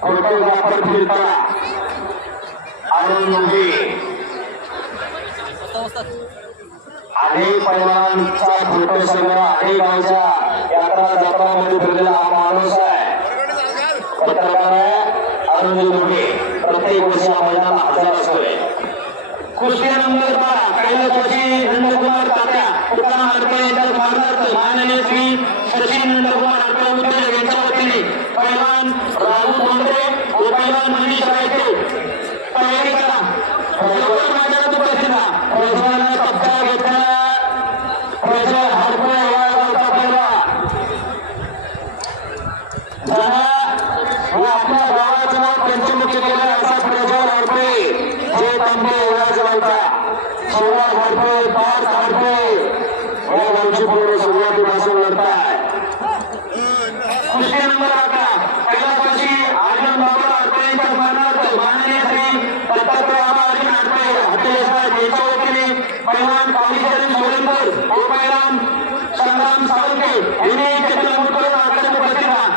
Photographer फिरता अनेक पैलवानांचा photo संग्रह अनेक गावच्या यात्रा जत्रामध्ये फिरलेला हा माणूस आहे. पत्रकार आहे अरुण जोगे. प्रत्येक वर्षी हा मैदान हजर असतोय. कुस्ती नंबर 12 कैलासवासी नंदकुमार तात्या तुकाराम अडपळे यांच्या स्मरणार्थ माननीय श्री सचिन नंदकुमार अडपळे उद्योजक यांच्या वतीने पैलवान राहुल बोंद्रे व पैलवान मनीष रायते तयारी करा. मैदानात उपस्थित प्रज्वल सप्ताह घेतला. प्रज्वल हडपळे या गावचा पैलवान आपल्या गावाचं नाव पंचमुखी केलं असा प्रज्वल हडपळे जे तांबे गावचा शिवराज हडपळे पाच हडपळे या गावची पूर्ण सुरुवातीपासून लढताय. कुस्ती नंबर 11 कैलासवासी आनंद बाबा हडपळे यांच्या स्मरणार्थ माननीय श्री दत्तात्रय अर्जुन हडपळे हॉटेल साहेब यांच्या वतीने पैलवान कालीचरण सोलंकर व पैलवान संग्राम सावंते यांनी चित्र करून आखाड्यात उपस्थित राहा.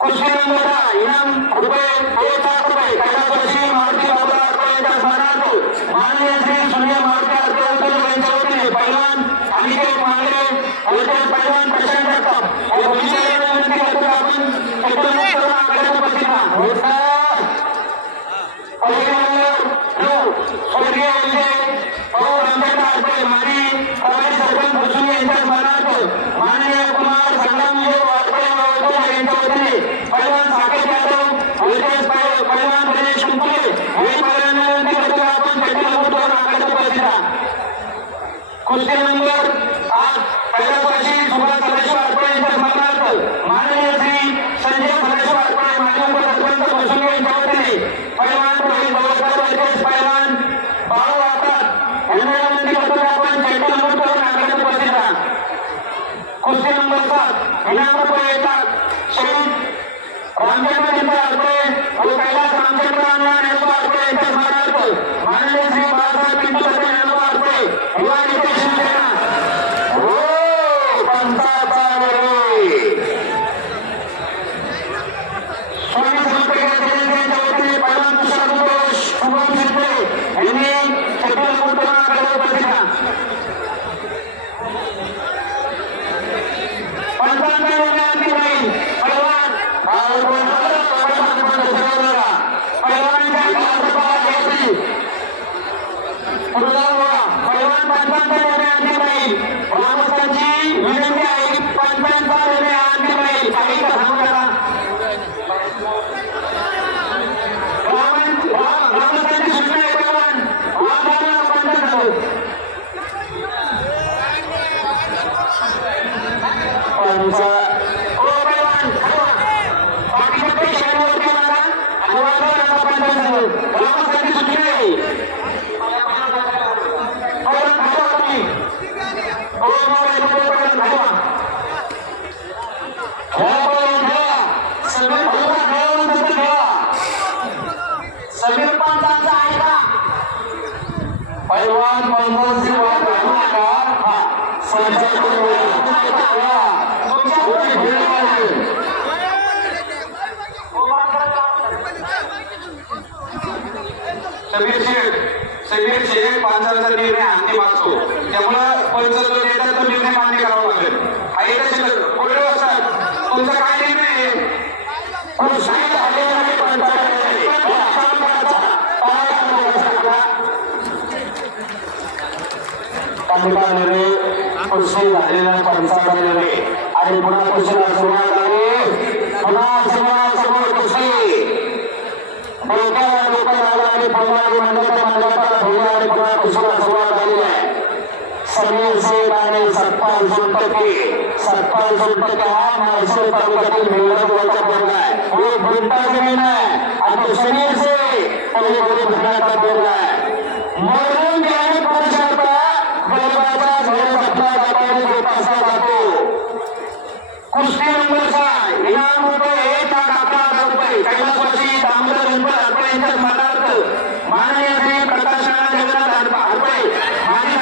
कुस्ती नंबर 10 इनाम रुपये 1,00,000 रुपये कैलासवासी मारुती बाबा हडपळे यांच्या स्मरणार्थ माननीय श्री सूर्य मारुती हडपळे यांच्या वतीने पैलवान अनिकेत मांगरे व पैलवान प्रशांत जगताप या दोन्ही विनंती करतो आपण चित्र करून आखाड्यात उपस्थित राहा. स्वर्गीय माजी प्रभारी सरपंच भुसुंग यांच्या स्मरणार्थ माननीय कुमार संग्रामदेव वाजपेयी यांच्या वतीने पैलवान साकेत यादव पैलवान गणेश कुंकुले हे पैलवान विनंती करतो आपण चित्र करून आखाड्यात उपस्थित राहा. कुस्ती नंबर 8 कैलासवासी सुभाष सदाशिव हडपळे यांच्या स्मरणार्थ माननीय श्री संजय सदाशिव हडपळे माजी उपसरपंच भुसुंग यांच्या वतीने पैलवान रोहित भवस्कर वर्सेस पैलवान बाळू वातात यांना विनंती करतो आपण चित्र करून आखाड्यात उपस्थित राहा. कुस्ती नंबर 7 इनाम रुपये येतात श्री रामचंद्र हडपळे व कैलास रामचंद्र हडपळे यांच्या स्मरणार्थ माननीय श्री बाळासाहेब पिंटू हडपळे युवा नेते शिवसेना पंचाचा स्वामी समर्थ यांच्या वतीने पैलवान तुषार घोष शुभम शिंदे यांनी चित्र करून आखाड्यात उपस्थित राहा. पंचांचा अंतिम राहील पैलवान पैलवान पंचांचा निर्णय अंतिम राहील. ग्रामस्थांची विनंती आहे पंचांचा निर्णय अंतिम राहील. काही का सांगू नका. ग्रामस्थांची सूचना आहे पैलवान समीर पंचांचा आहे का पैलवान पंचांची वाट आहे का? समीर शेख पंचांचा निर्णय अंतिम असतो. त्यामुळं पंच जो देतात तो निर्णय मान्य करावा लागेल. आहे का शिल्लक पुढे असतात तुमचा काय निर्णय आहे? कुस्ती झालेला पंचाचा निर्णय आणि पुन्हा कुस्तीला सुरुवात झाली. पुन्हा कुस्ती डोक्याला डोकं लागलं आणि मंडपाला ठेवलं आणि पुन्हा कुस्तीला सुरुवात झालेली आहे. समीर शेख आणि सत्पाल सोनटके हा म्हैसूर तालुक्यातील मेळघाटचा पोरगा आहे. हे बुंटा जमीन आहे आणि समीर शेख पलीकडे भिण्याचा पोरगा आहे. मरून घ्यायला करू शकता गरबाचा झोल सप्ला दाखवणे जोपासला जातो. कुस्ती नंबर 6 इनाम रुपये 1,11,000 रुपये कैलासवासी दामोदर हडपळे यांच्या स्मरणार्थ माननीय श्री प्रकाश जगन्नाथ हडपळे माजी